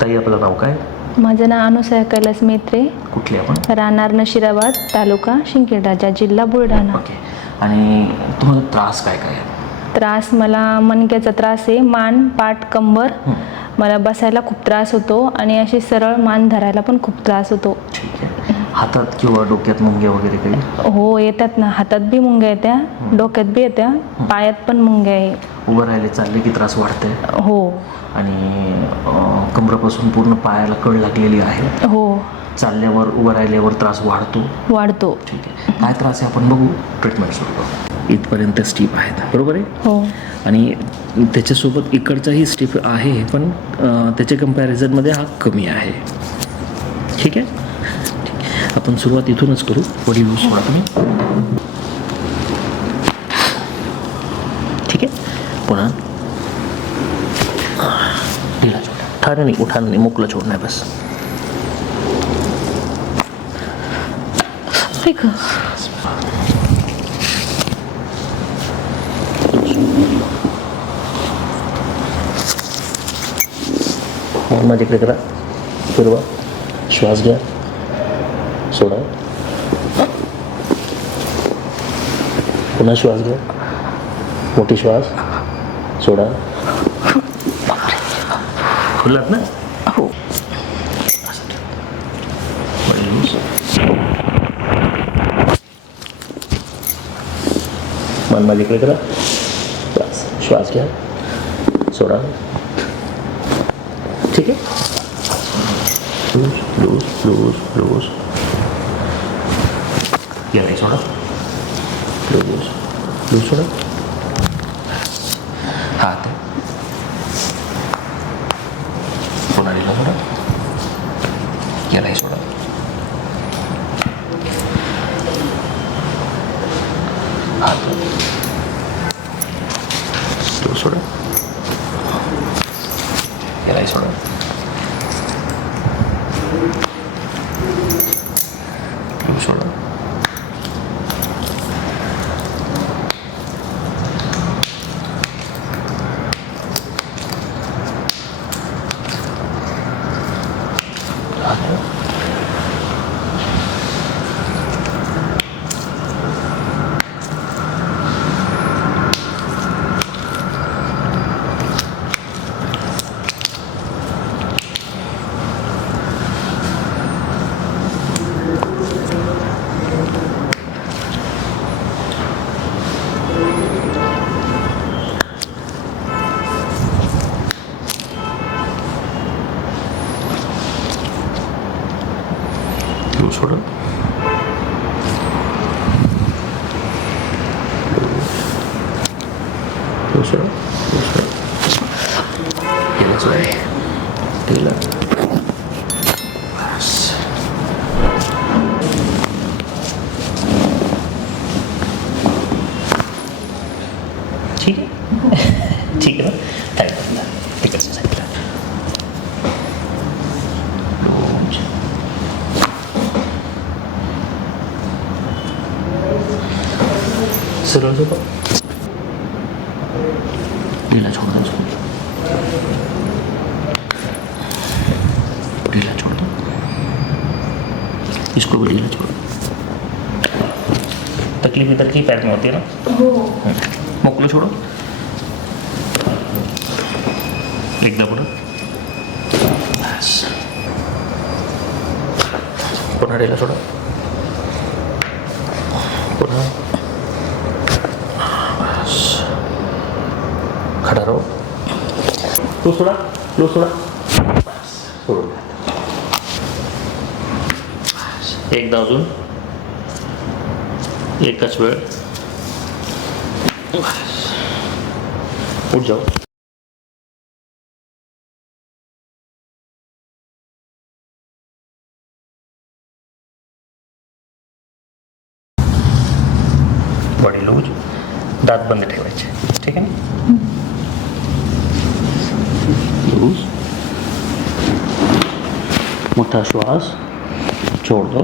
ताई आपलं नाव काय? माझं नाव अनुसया कैलास मेत्रे. कुठले आपण? राहणार नशिराबाद, तालुका शिंदखेडा, जिल्हा बुलढाणा. ओके. आणि तुम्हाला त्रास काय काय आहे? त्रास मला मणक्याचा त्रास आहे, मान, पाठ, कंबर. मला बसायला खूप त्रास होतो आणि अशी सरळ मान धरायला पण खूप त्रास होतो. ठीक आहे. हातात किंवा डोक्यात मुंग्या वगैरे काही? हो येतात ना, हातात बी मुंग्या येत्या, डोक्यात बी येत्या, पायात पण मुंग्या आहे. उभं राहिले चालले की त्रास वाढतंय? हो आणि कमरापासून पूर्ण पायाला कळ लागलेली आहे? हो. चालल्यावर उभं राहिल्यावर त्रास वाढतो? ठीक आहे. काय त्रास आहे आपण बघू, ट्रीटमेंट सुरू करू. इथपर्यंत स्टीप आहेत, बरोबर आहे? हो. आणि त्याच्यासोबत इकडचाही स्टीप आहे, पण त्याच्या कम्पॅरिझनमध्ये हा कमी आहे. ठीक आहे. आपण सुरुवात इथूनच करू. वडील सोडा तुम्ही. ठीक आहे. पुन्हा ढिला छोडा, ठाणे नाही, उठाने नाही, मोकळं छोडणं आहे बस. माझ्याकडे करा, फिरवा, श्वास घ्या, सोडा, पुन्हा श्वास घ्या, मोठी श्वास, सोडा. खुललात ना? हो. मन माझ्याकडे करा, बस, श्वास घ्या, सोडा. ठीक आहे. लूज याला सोडा, लूज सोडा. हात पुन्हा ढिला सोडा, यालाही सोडा. हात लूज सोडा, यालाही सोडा. लूज सोडा. सोडा. केलं सोडा, केलं. ठीक आहे. ठीक आहे ना? काय तिकडचं सांगितलं. सरळ झोपा, ढीला छोड़ दो, ढीला छोड़ दो, इसको भी ढीला छोड़ दो. तकलीफ इधर की पैर में होती है ना? हो. मोकळं छोड़ो, एकदा पुढं, पुन्हा ढीला छोड़ा, पुन्हा खड़ा रहो. लो सोडा, सोडून द्या. एकदा अजून, एकच वेळ. उठ जाओ. बॉडी लूज, दात बंद ठेवायचे. ठीक आहे ना? लूज, मोठा श्वास, छोड़ दो.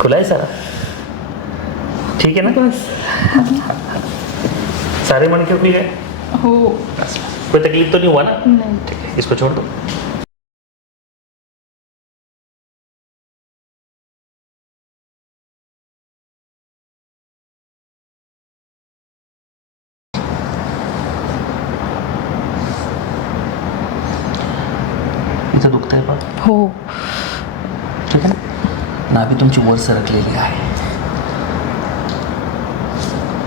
खुला है सारा? ठीक है ना? सारे मणके खुल गए? हो कोई तकलीफ तो नहीं हुआ ना? नाही. ठीक है, इसको छोड़ दो. इथं दुखतंय पा, हो. ठीक आहे. नाभी तुमची वर सरकलेली आहे.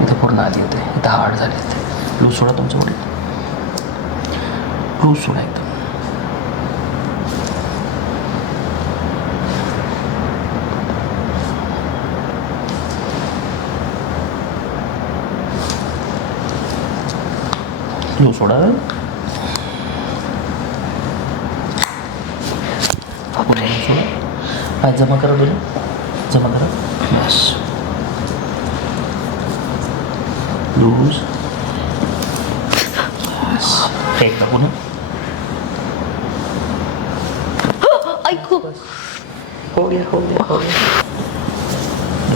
इथं पूर्ण आली होते, इथं हार्ड झाली होते. लूज सोडा तुमचं बॉडी, लूज सोडा एकदम. लूज सोडा. बापरे, पाय जमा करा दोन्ही, जमा करा. बस, लूज. बस, एक का पुन्हा. ऐकू. हो गया, हो गया, हो गया.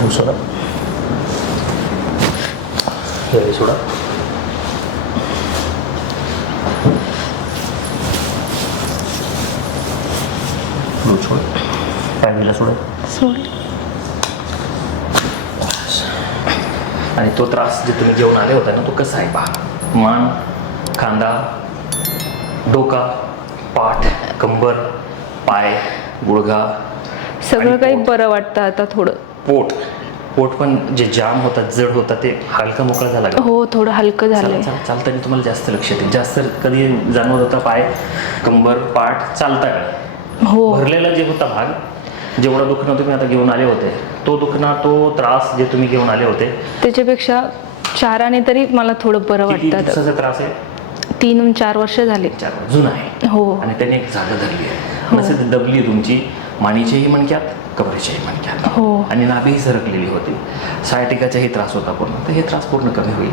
लूज सोडा. हे सोडा. लूज सोड. पॅन्टीला सोडा. सोड. आणि तो त्रास जे तुम्ही घेऊन आले होता ना, तो कसा आहे पहा. मान, खांदा, डोका, पाठ, कंबर, पाय, गुडघा, सगळं आणि काही पोट. बरं वाटतं आता थोडं. पोट पण जे जाम होतात, जड होतात, ते हलका मोकळा झाला का? हो थोडं हलकं झालंय. चालताना तुम्हाला जास्त लक्ष येते. जास्त कधी जाणवत होता पाय, कंबर, पाठ चालता का? हो भरलेला जे होता भाग, जेवढा दुखणं तुम्ही आता घेऊन आले होते, तो दुखणं, तो त्रास जे तुम्ही घेऊन आले होते, त्याच्यापेक्षा 4 तरी मला थोडं बरं किती वाटतं. दिवसाचा त्रास आहे? 3-4 वर्ष झाले. 4 जुना आहे. हो आणि त्याने एक जागा धरली आहे. नसेल दबली तुमची मानेच्याही मणक्यात, कमरेच्याही मणक्यात, हो. आणि नाभीही सरकलेली होती. सायटिकाचाही त्रास होता पूर्ण, तर हे त्रास पूर्ण कमी होईल.